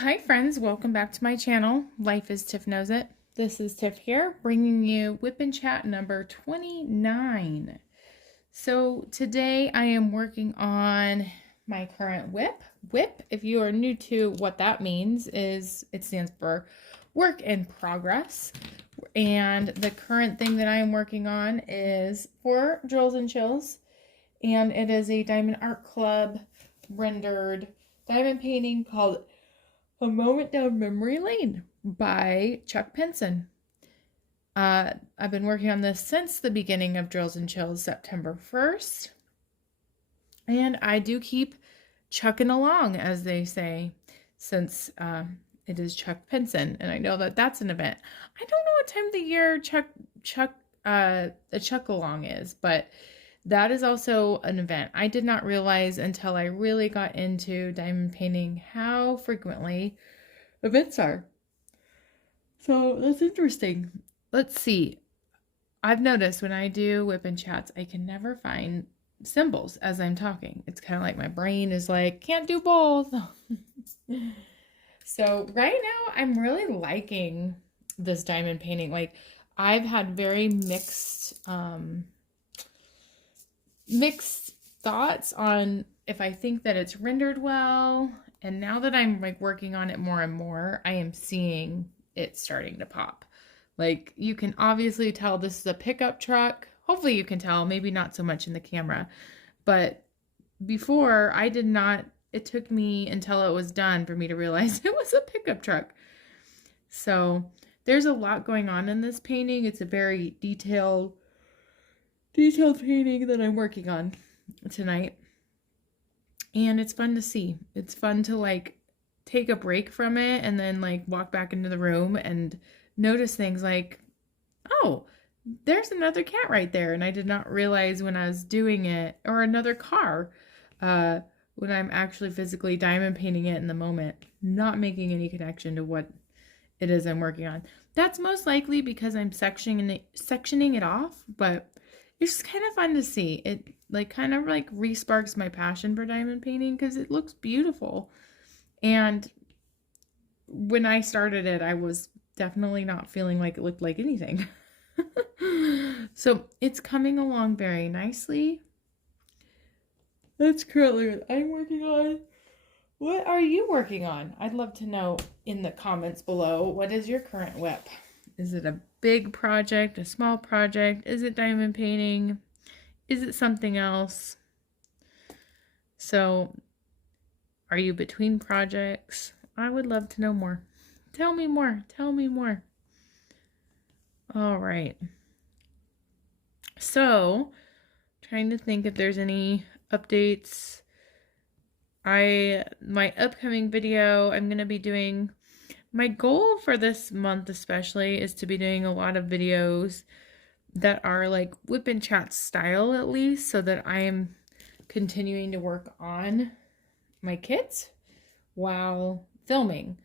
Hi friends, welcome back to my channel. Life is Tiff Knows It. This is Tiff here, bringing you Whip and Chat number 29. So today I am working on my current WIP. WIP, if you are new to what that means, is it stands for Work in Progress. And the current thing that I am working on is for Drills and Chills. And it is a Diamond Art Club rendered diamond painting called A Moment Down Memory Lane by Chuck Pinson. I've been working on this since the beginning of Drills and Chills, September 1st. And I do keep chucking along, as they say, since it is Chuck Pinson. And I know that that's an event. I don't know what time of the year a chuck along is, but that is also an event. I did not realize until I really got into diamond painting how frequently events are. So that's interesting. Let's see. I've noticed when I do whip and chats, I can never find symbols as I'm talking. It's kind of like my brain is like, can't do both. So right now I'm really liking this diamond painting. Like I've had very mixed thoughts on if I think that it's rendered well, and now that I'm like working on it more and more, I am seeing it starting to pop. Like you can obviously tell this is a pickup truck. Hopefully you can tell, maybe not so much in the camera, but before I did not, it took me until it was done for me to realize it was a pickup truck. So there's a lot going on in this painting. It's a very detailed painting that I'm working on tonight. And it's fun to see. It's fun to like take a break from it and then like walk back into the room and notice things like, oh, there's another cat right there. And I did not realize when I was doing it, or another car, when I'm actually physically diamond painting it in the moment, not making any connection to what it is I'm working on. That's most likely because I'm sectioning it off, but it's just kind of fun to see. It like kind of like re-sparks my passion for diamond painting because it looks beautiful. And when I started it, I was definitely not feeling like it looked like anything. So it's coming along very nicely. That's currently what I'm working on. What are you working on? I'd love to know in the comments below. What is your current WIP? Is it a big project, a small project? Is it diamond painting? Is it something else? So, are you between projects? I would love to know more. Tell me more. Tell me more. All right. So, trying to think if there's any updates. My upcoming video, I'm going to be doing, my goal for this month especially is to be doing a lot of videos that are like whip and chat style at least, so that I am continuing to work on my kit while filming,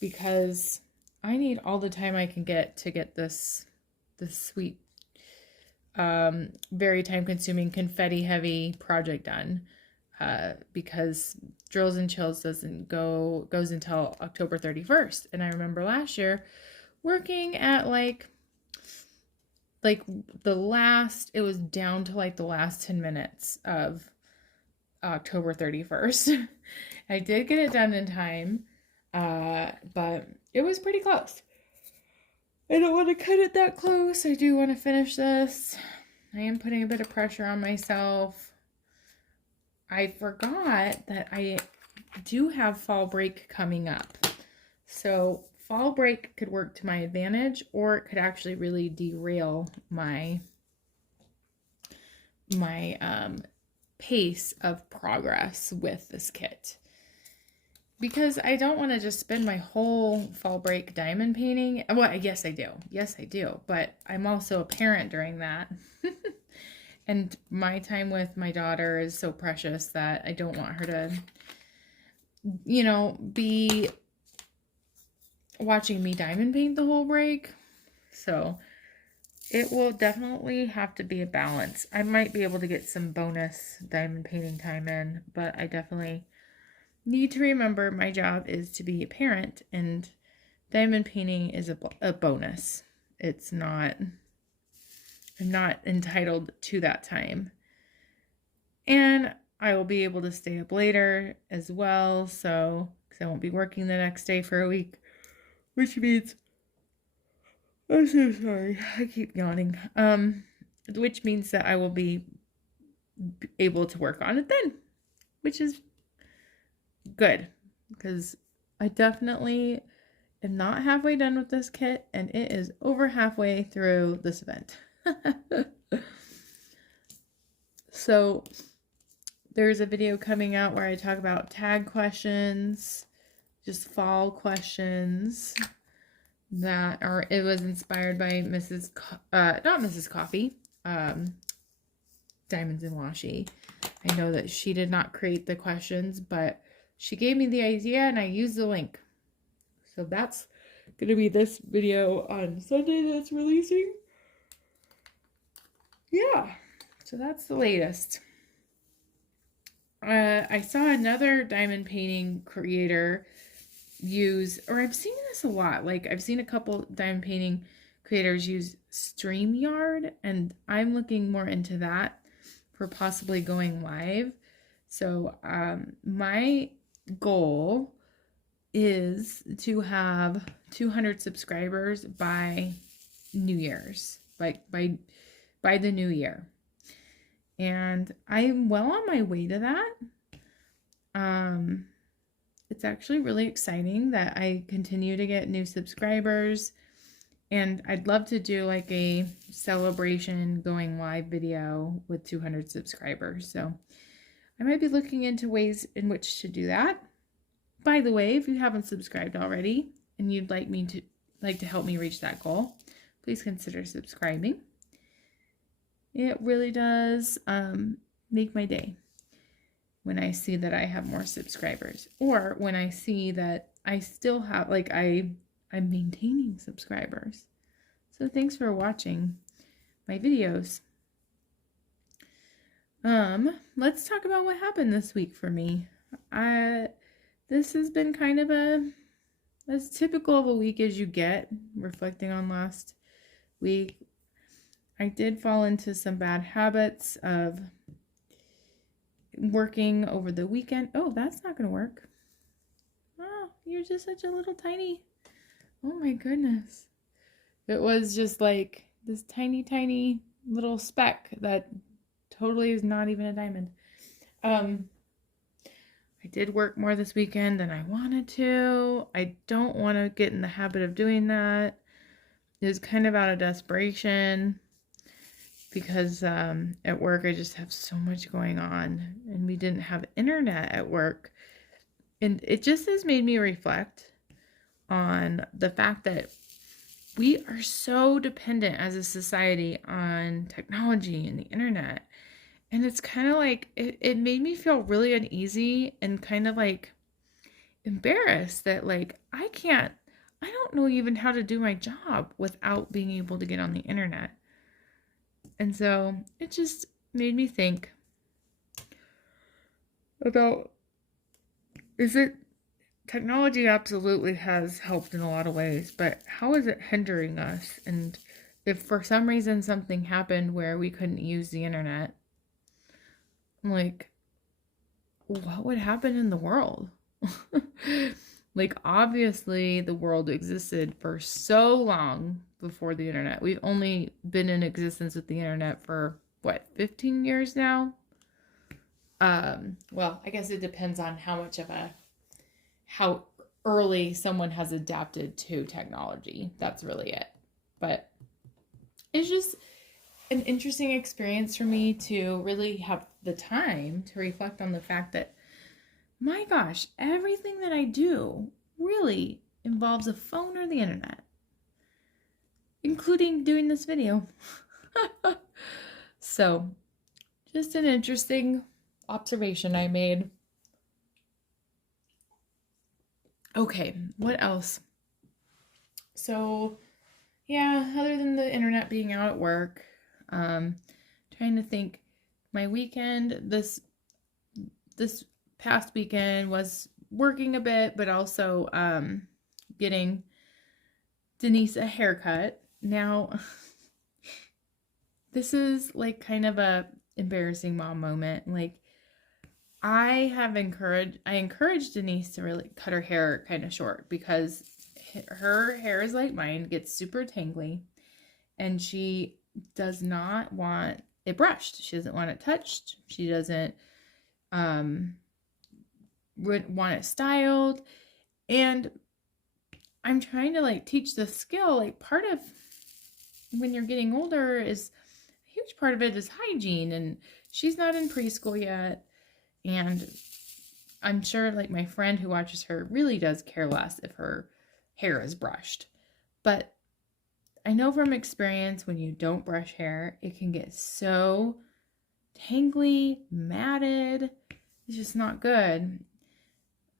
because I need all the time I can get to get this sweet, very time consuming confetti heavy project done. Because Drills and Chills goes until October 31st. And I remember last year working at like it was down to like the last 10 minutes of October 31st. I did get it done in time, but it was pretty close. I don't want to cut it that close. I do want to finish this. I am putting a bit of pressure on myself. I forgot that I do have fall break coming up. So fall break could work to my advantage, or it could actually really derail my pace of progress with this kit. Because I don't want to just spend my whole fall break diamond painting. Well, yes, I do. Yes, I do. But I'm also a parent during that. And my time with my daughter is so precious that I don't want her to, you know, be watching me diamond paint the whole break. So it will definitely have to be a balance. I might be able to get some bonus diamond painting time in, but I definitely need to remember my job is to be a parent, and diamond painting is a bonus. It's not, I'm not entitled to that time. And I will be able to stay up later as well, so, because I won't be working the next day for a week, which means, I'm so sorry, I keep yawning, which means that I will be able to work on it then, which is good, because I definitely am not halfway done with this kit, and it is over halfway through this event. So there's a video coming out where I talk about tag questions, just fall questions that are, it was inspired by not Mrs. Coffee, Diamonds and Washi. I know that she did not create the questions, but she gave me the idea and I used the link. So that's going to be this video on Sunday that's releasing. Yeah, so that's the latest. I saw another diamond painting creator use, or I've seen this a lot, like I've seen a couple diamond painting creators use StreamYard, and I'm looking more into that for possibly going live. So my goal is to have 200 subscribers by New Year's, like by the new year. And I'm well on my way to that. It's actually really exciting that I continue to get new subscribers, and I'd love to do like a celebration going live video with 200 subscribers. So I might be looking into ways in which to do that. By the way, if you haven't subscribed already and you'd like to help me reach that goal, please consider subscribing. It really does make my day when I see that I have more subscribers, or when I see that I still have, like, I'm maintaining subscribers. So thanks for watching my videos. Let's talk about what happened this week for me. This has been kind of as typical of a week as you get, reflecting on last week. I did fall into some bad habits of working over the weekend. Oh, that's not going to work. Oh, you're just such a little tiny. Oh my goodness. It was just like this tiny, tiny little speck that totally is not even a diamond. I did work more this weekend than I wanted to. I don't want to get in the habit of doing that. It was kind of out of desperation, because at work I just have so much going on, and we didn't have internet at work. And it just has made me reflect on the fact that we are so dependent as a society on technology and the internet. And it's kind of like, it made me feel really uneasy and kind of like embarrassed that, like, I don't know even how to do my job without being able to get on the internet. And so it just made me think about, technology absolutely has helped in a lot of ways, but how is it hindering us? And if for some reason something happened where we couldn't use the internet, like, what would happen in the world? Like, obviously the world existed for so long before the internet. We've only been in existence with the internet for what, 15 years now? Well, I guess it depends on how early someone has adapted to technology. That's really it. But it's just an interesting experience for me to really have the time to reflect on the fact that, my gosh, everything that I do really involves a phone or the internet, including doing this video. So, just an interesting observation I made. Okay, what else? So, yeah, other than the internet being out at work, trying to think, my weekend, this past weekend was working a bit, but also getting Denise a haircut. Now, this is like kind of a embarrassing mom moment. Like, I encouraged Denise to really cut her hair kind of short because her hair is like mine, gets super tangly, and she does not want it brushed. She doesn't want it touched. She doesn't want it styled. And I'm trying to like teach the skill. Like, part of when you're getting older is a huge part of it is hygiene, and she's not in preschool yet. And I'm sure like my friend who watches her really does care less if her hair is brushed. But I know from experience, when you don't brush hair, it can get so tangly, matted. It's just not good.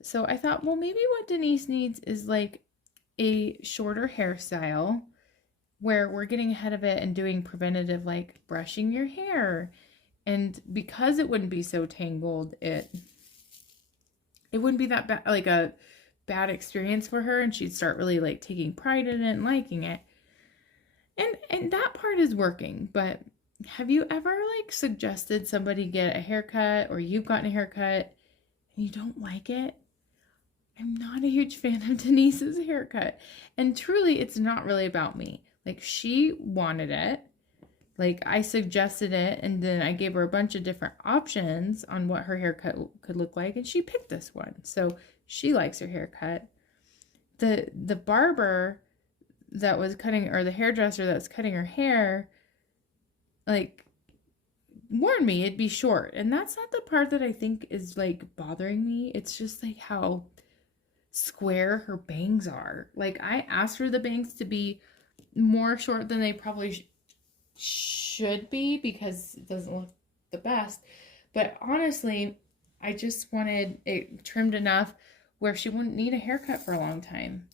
So I thought, well, maybe what Denise needs is like a shorter hairstyle where we're getting ahead of it and doing preventative, like brushing your hair. And because it wouldn't be so tangled, it wouldn't be that bad, like a bad experience for her, and she'd start really like taking pride in it and liking it. And that part is working. But have you ever like suggested somebody get a haircut, or you've gotten a haircut and you don't like it? I'm not a huge fan of Denise's haircut. And truly, it's not really about me. Like, she wanted it. Like, I suggested it, and then I gave her a bunch of different options on what her haircut could look like, and she picked this one. So she likes her haircut. The barber that was cutting, or the hairdresser that was cutting her hair, like, warned me it'd be short. And that's not the part that I think is like bothering me. It's just like how square her bangs are. Like, I asked for the bangs to be more short than they probably should be because it doesn't look the best. But honestly, I just wanted it trimmed enough where she wouldn't need a haircut for a long time.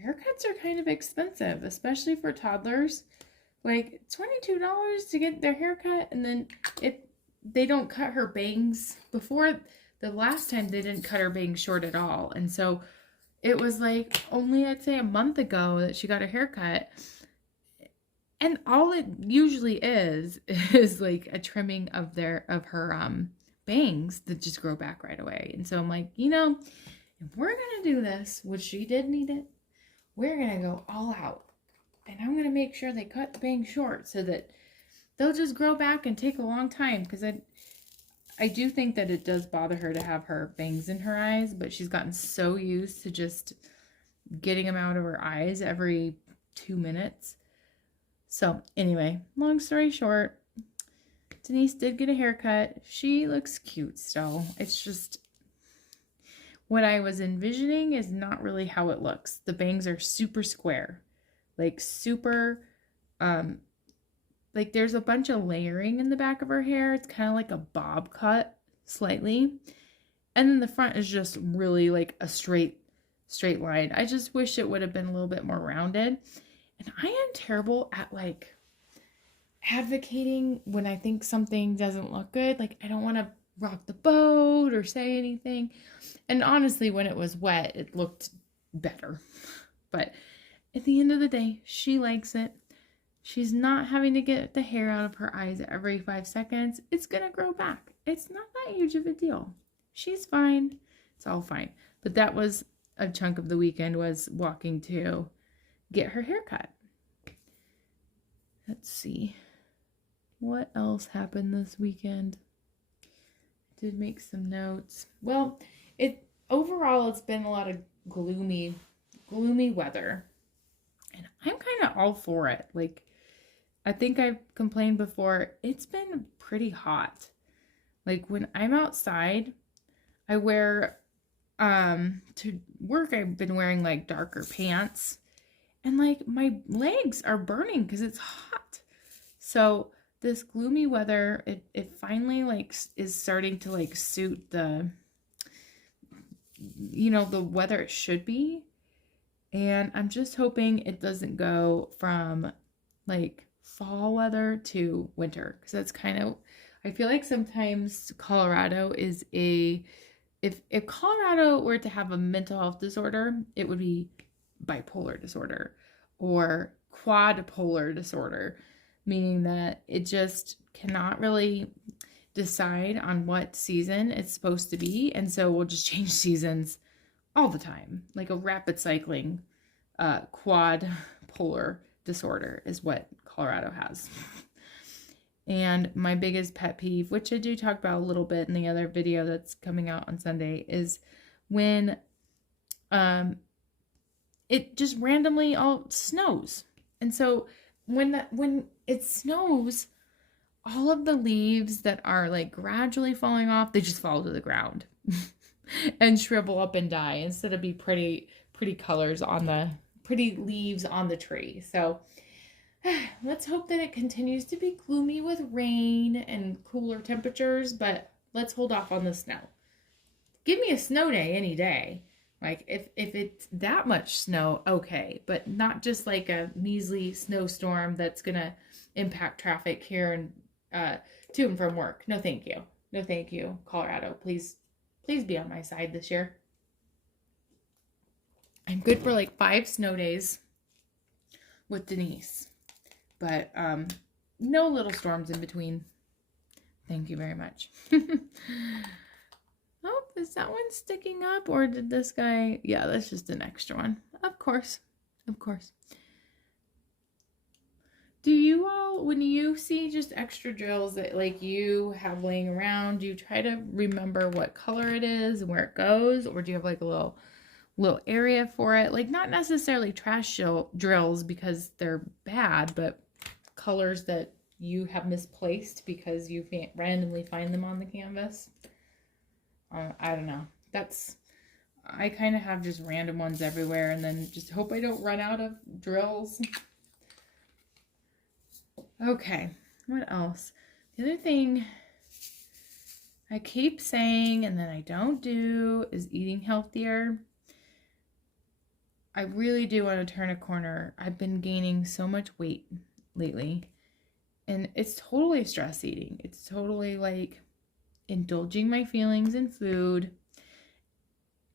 Haircuts are kind of expensive, especially for toddlers. Like, $22 to get their haircut, and then if they don't cut her bangs before the last time, they didn't cut her bangs short at all. And so it was like only, I'd say, a month ago that she got a haircut. And all it usually is like a trimming of her bangs that just grow back right away. And so I'm like, if we're going to do this, which she did need it, we're going to go all out. And I'm going to make sure they cut the bangs short so that they'll just grow back and take a long time. Because I do think that it does bother her to have her bangs in her eyes, but she's gotten so used to just getting them out of her eyes every 2 minutes. So anyway, long story short, Denise did get a haircut. She looks cute still. It's just what I was envisioning is not really how it looks. The bangs are super square, like super, like there's a bunch of layering in the back of her hair. It's kind of like a bob cut slightly. And then the front is just really like a straight line. I just wish it would have been a little bit more rounded. And I am terrible at like advocating when I think something doesn't look good. Like, I don't want to rock the boat or say anything. And honestly, when it was wet, it looked better. But at the end of the day, she likes it. She's not having to get the hair out of her eyes every 5 seconds. It's going to grow back. It's not that huge of a deal. She's fine. It's all fine. But that was a chunk of the weekend, was walking to get her hair cut. Let's see. What else happened this weekend? I did make some notes. Well, overall it's been a lot of gloomy weather. And I'm kind of all for it. Like, I think I've complained before, it's been pretty hot. Like, when I'm outside, I wear to work, I've been wearing like darker pants. And like my legs are burning because it's hot. So this gloomy weather, it finally like is starting to like suit the weather it should be. And I'm just hoping it doesn't go from like fall weather to winter. Because that's kind of, I feel like sometimes Colorado is a if Colorado were to have a mental health disorder, it would be bipolar disorder or quadpolar disorder, meaning that it just cannot really decide on what season it's supposed to be, and so we'll just change seasons all the time, like a rapid cycling quad polar disorder is what Colorado has. And my biggest pet peeve, which I do talk about a little bit in the other video that's coming out on Sunday, is when it just randomly all snows. And so when it snows, all of the leaves that are like gradually falling off, they just fall to the ground and shrivel up and die instead of be pretty colors on the pretty leaves on the tree. So let's hope that it continues to be gloomy with rain and cooler temperatures, but let's hold off on the snow. Give me a snow day any day. Like if it's that much snow, okay, but not just like a measly snowstorm that's gonna impact traffic here and to and from work. No, thank you. No, thank you, Colorado. Please be on my side this year. I'm good for like 5 snow days with Denise, but no little storms in between. Thank you very much. Oh, is that one sticking up, or did this guy? Yeah, that's just an extra one. Of course. Do you all, when you see just extra drills that like you have laying around, do you try to remember what color it is and where it goes, or do you have like a little area for it? Like not necessarily trash drills because they're bad, but colors that you have misplaced because you randomly find them on the canvas. I don't know. I kind of have just random ones everywhere, and then just hope I don't run out of drills. Okay, what else? The other thing I keep saying and then I don't do is eating healthier. I really do want to turn a corner. I've been gaining so much weight lately, and it's totally stress eating. It's totally like indulging my feelings in food.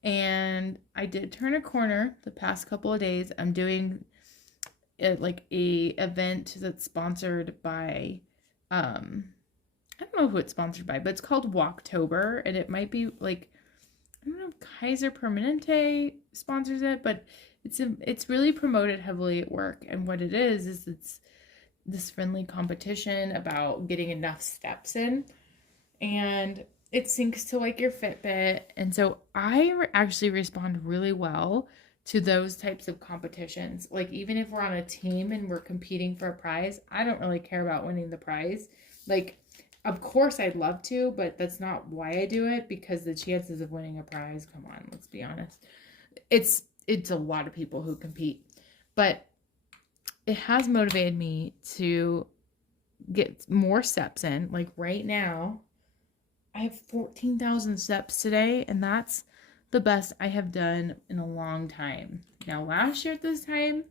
And I did turn a corner the past couple of days. I'm doing like a event that's sponsored by I don't know who it's sponsored by, but it's called Walktober, and it might be like, I don't know if Kaiser Permanente sponsors it, but it's really promoted heavily at work. And what it is it's this friendly competition about getting enough steps in, and it syncs to like your Fitbit. And so I actually respond really well to those types of competitions. Like even if we're on a team and we're competing for a prize, I don't really care about winning the prize. Like, of course I'd love to, but that's not why I do it, because the chances of winning a prize, come on, let's be honest. It's a lot of people who compete, but it has motivated me to get more steps in. Like right now, I have 14,000 steps today, and that's the best I have done in a long time. Now, last year at this time,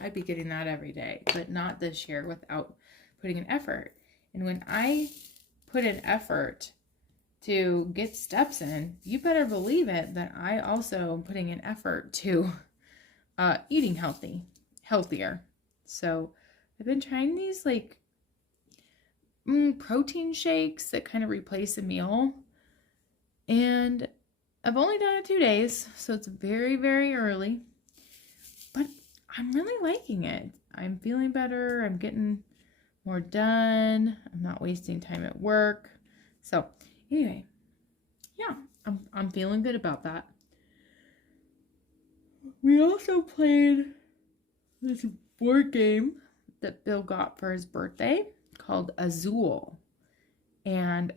I'd be getting that every day, but not this year without putting an effort. And when I put an effort to get steps in, you better believe it that I also am putting an effort to eating healthier. So I've been trying these like protein shakes that kind of replace a meal, and I've only done it 2 days, so it's very, very early, but I'm really liking it. I'm feeling better. I'm getting more done. I'm not wasting time at work. So anyway, yeah, I'm feeling good about that. We also played this board game that Bill got for his birthday called Azul, and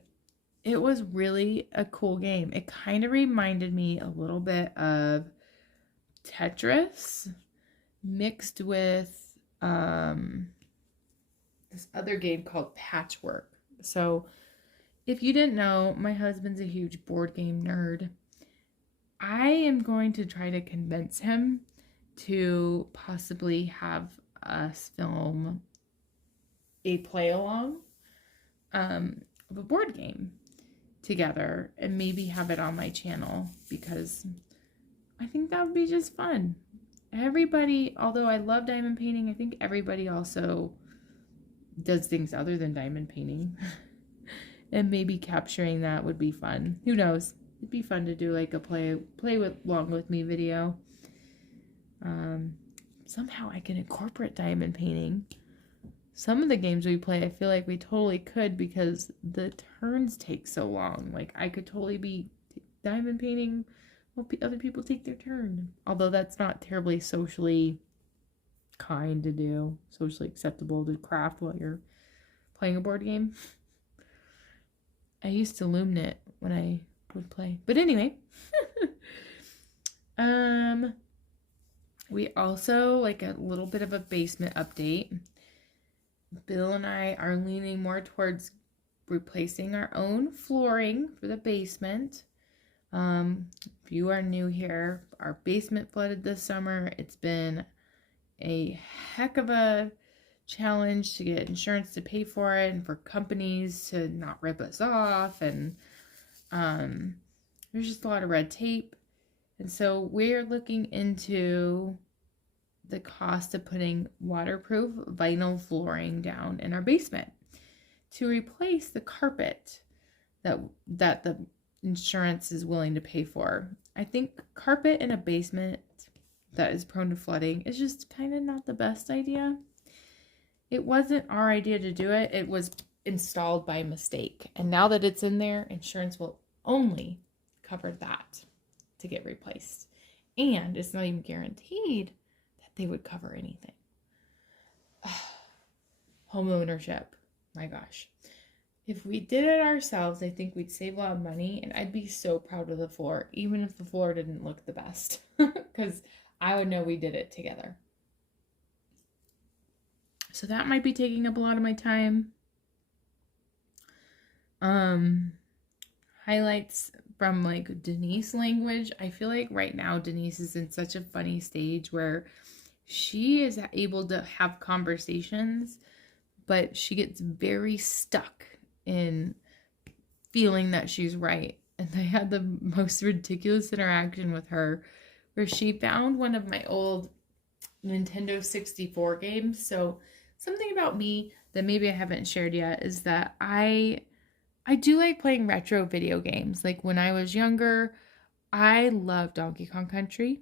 it was really a cool game. It kind of reminded me a little bit of Tetris mixed with this other game called Patchwork. So if you didn't know, my husband's a huge board game nerd. I am going to try to convince him to possibly have us film a play along of a board game together and maybe have it on my channel, because I think that would be just fun. Everybody, although I love diamond painting, I think everybody also does things other than diamond painting. And maybe capturing that would be fun. Who knows? It'd be fun to do like a play with along with me video. Somehow I can incorporate diamond painting. Some of the games we play, I feel like we totally could, because the turns take so long. Like, I could totally be diamond painting while other people take their turn. Although that's not terribly socially kind to do, socially acceptable to craft while you're playing a board game. I used to loom knit when I would play. But anyway. We also, like, a little bit of a basement update. Bill and I are leaning more towards replacing our own flooring for the basement. If you are new here, our basement flooded this summer. It's been a heck of a challenge to get insurance to pay for it and for companies to not rip us off. And there's just a lot of red tape. And so we're looking into the cost of putting waterproof vinyl flooring down in our basement to replace the carpet that the insurance is willing to pay for. I think carpet in a basement that is prone to flooding is just kind of not the best idea. It wasn't our idea to do it. It was installed by mistake. And now that it's in there, insurance will only cover that to get replaced. And it's not even guaranteed that they would cover anything. Home ownership. My gosh. If we did it ourselves, I think we'd save a lot of money, and I'd be so proud of the floor, even if the floor didn't look the best, because I would know we did it together. So that might be taking up a lot of my time. Highlights from like Denise language. I feel like right now Denise is in such a funny stage where she is able to have conversations, but she gets very stuck in feeling that she's right. And I had the most ridiculous interaction with her where she found one of my old Nintendo 64 games. So something about me that maybe I haven't shared yet is that I do like playing retro video games. Like when I was younger, I loved Donkey Kong Country.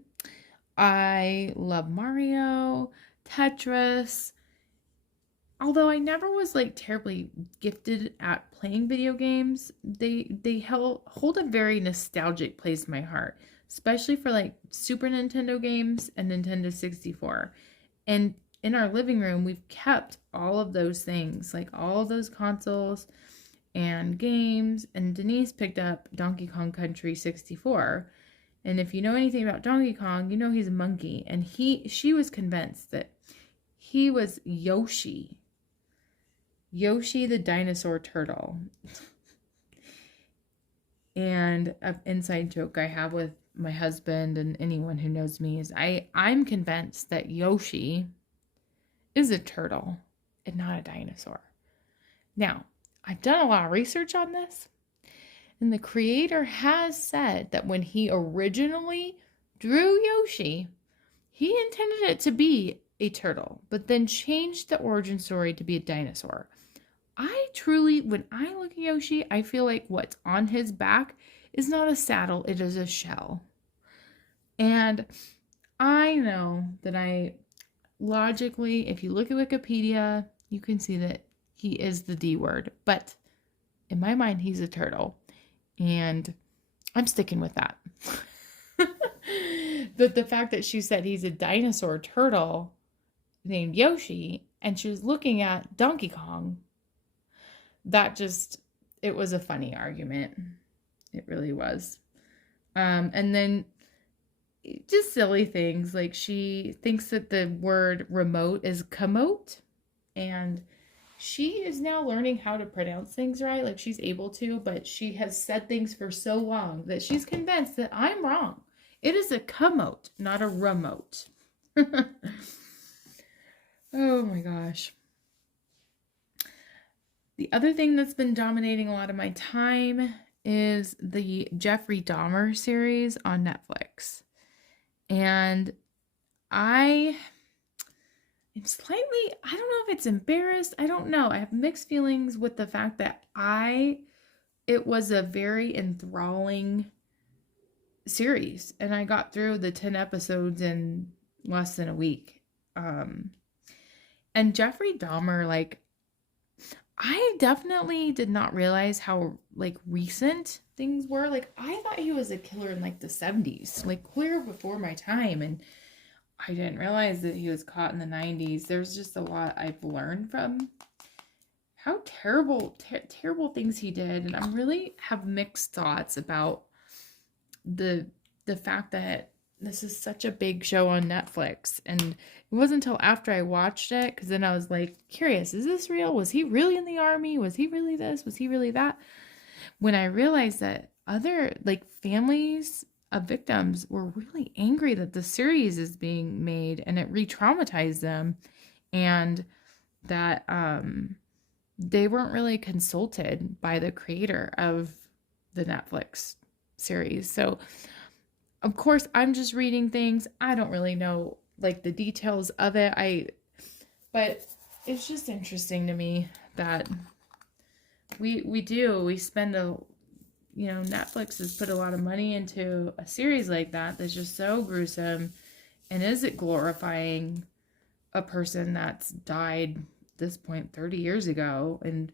I love Mario, Tetris. Although I never was like terribly gifted at playing video games, they hold a very nostalgic place in my heart, especially for like Super Nintendo games and Nintendo 64. And in our living room, we've kept all of those things, like all of those consoles and games. And Denise picked up Donkey Kong Country 64. And if you know anything about Donkey Kong, you know he's a monkey. And she was convinced that he was Yoshi the dinosaur turtle. And an inside joke I have with my husband and anyone who knows me is I'm convinced that Yoshi is a turtle and not a dinosaur. Now, I've done a lot of research on this, and the creator has said that when he originally drew Yoshi, he intended it to be a turtle, but then changed the origin story to be a dinosaur. I truly, when I look at Yoshi, I feel like what's on his back is not a saddle, it is a shell. And I know that logically, if you look at Wikipedia, you can see that he is the D word. But in my mind, he's a turtle. And I'm sticking with that. But the fact that she said he's a dinosaur turtle named Yoshi, and she was looking at Donkey Kong, it was a funny argument. It really was. And then just silly things, like she thinks that the word remote is comote, and she is now learning how to pronounce things right. Like she's able to, but she has said things for so long that she's convinced that I'm wrong. It is a comote, not a remote. Oh my gosh. The other thing that's been dominating a lot of my time is the Jeffrey Dahmer series on Netflix. And I am slightly, I don't know if it's embarrassed. I don't know. I have mixed feelings with the fact that it was a very enthralling series. And I got through the 10 episodes in less than a week. And Jeffrey Dahmer, like, I definitely did not realize how, like, recent things were. Like, I thought he was a killer in, like, the 70s, like, clear before my time. And I didn't realize that he was caught in the 90s. There's just a lot I've learned from how terrible things he did. And I really have mixed thoughts about the fact that this is such a big show on Netflix. And it wasn't until after I watched it, because then I was like, curious, is this real? Was he really in the army? Was he really this? Was he really that? When I realized that other, like, families of victims were really angry that the series is being made and it re-traumatized them, and that they weren't really consulted by the creator of the Netflix series. So of course I'm just reading things. I don't really know, like, the details of it. But it's just interesting to me that we spend Netflix has put a lot of money into a series like that that's just so gruesome. And is it glorifying a person that's died at this point 30 years ago? And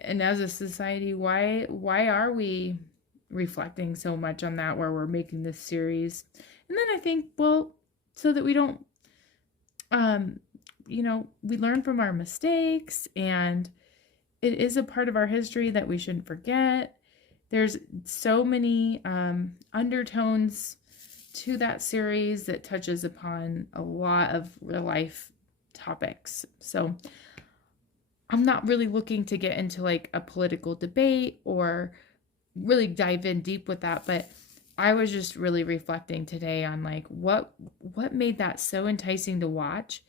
as a society, why are we reflecting so much on that, where we're making this series? And then I think, well, so that we don't we learn from our mistakes, and it is a part of our history that we shouldn't forget. There's so many undertones to that series that touches upon a lot of real life topics. So I'm not really looking to get into, like, a political debate or really dive in deep with that, but I was just really reflecting today on, like, what made that so enticing to watch,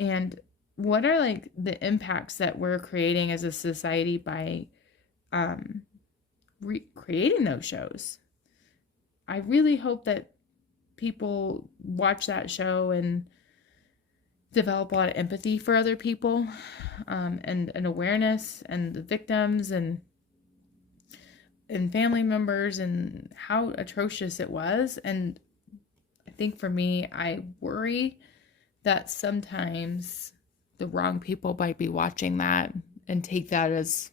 and what are, like, the impacts that we're creating as a society by creating those shows. I really hope that people watch that show and develop a lot of empathy for other people, and an awareness, and the victims and family members, and how atrocious it was. And I think for me, I worry that sometimes the wrong people might be watching that and take that as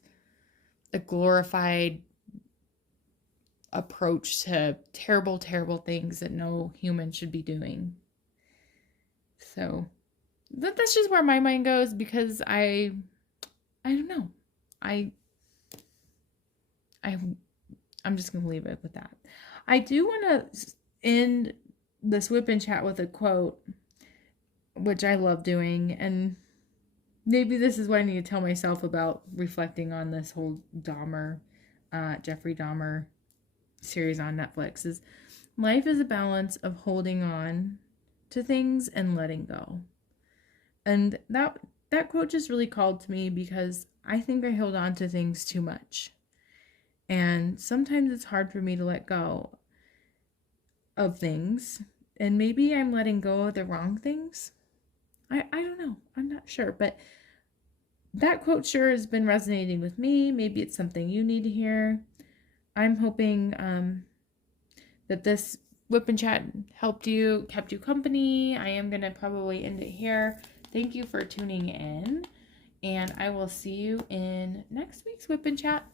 a glorified approach to terrible, terrible things that no human should be doing. So that's just where my mind goes, because I don't know. I'm just going to leave it with that. I do want to end this whip and chat with a quote, which I love doing. And maybe this is what I need to tell myself about reflecting on this whole Jeffrey Dahmer series on Netflix, is life is a balance of holding on to things and letting go. And that quote just really called to me, because I think I hold on to things too much. And sometimes it's hard for me to let go of things. And maybe I'm letting go of the wrong things. I don't know. I'm not sure. But that quote sure has been resonating with me. Maybe it's something you need to hear. I'm hoping that this whip and chat kept you company. I am going to probably end it here. Thank you for tuning in. And I will see you in next week's whip and chat.